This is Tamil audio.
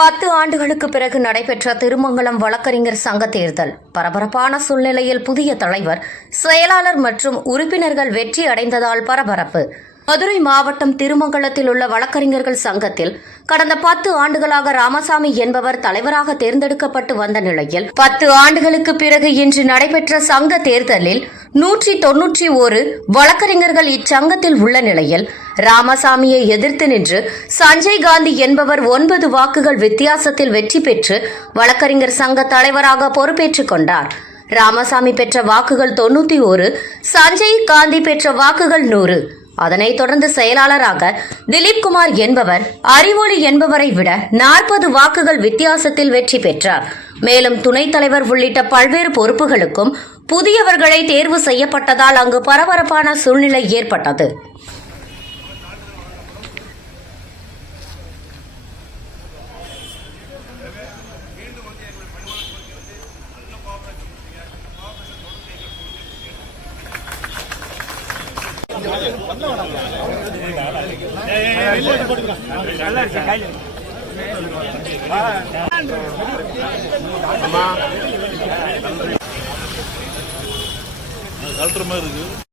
பத்து ஆண்டுகளுக்கு பிறகு நடைபெற்ற திருமங்கலம் வழக்கறிஞர் சங்க தேர்தல். பரபரப்பான சூழ்நிலையில் புதிய தலைவர் செயலாளர் மற்றும் உறுப்பினர்கள் வெற்றி அடைந்ததால் பரபரப்பு. மதுரை மாவட்டம் திருமங்கலத்தில் உள்ள வழக்கறிஞர்கள் சங்கத்தில் கடந்த பத்து ஆண்டுகளாக ராமசாமி என்பவர் தலைவராக தேர்ந்தெடுக்கப்பட்டு வந்த நிலையில் பத்து ஆண்டுகளுக்கு பிறகு இன்று நடைபெற்ற சங்க தேர்தலில் நூற்றி தொன்னூற்றி ஒரு வழக்கறிஞர்கள் இச்சங்கத்தில் உள்ள நிலையில் ராமசாமியை எதிர்த்து நின்று சஞ்சய் காந்தி என்பவர் ஒன்பது வாக்குகள் வித்தியாசத்தில் வெற்றி பெற்று வழக்கறிஞர் சங்க தலைவராக பொறுப்பேற்றுக் கொண்டார். ராமசாமி பெற்ற வாக்குகள் தொண்ணூற்றி ஒரு சஞ்சய் காந்தி பெற்ற வாக்குகள் நூறு. அதனைத் தொடர்ந்து செயலாளராக திலீப் குமார் என்பவர் அறிவொளி என்பவரை விட நாற்பது வாக்குகள் வித்தியாசத்தில் வெற்றி பெற்றார். மேலும் துணைத் தலைவர் உள்ளிட்ட பல்வேறு பொறுப்புகளுக்கும் புதியவர்களை தேர்வு செய்யப்பட்டதால் அங்கு பரபரப்பான சூழ்நிலை ஏற்பட்டது. கலட்டுற மாதிரி இருக்கு.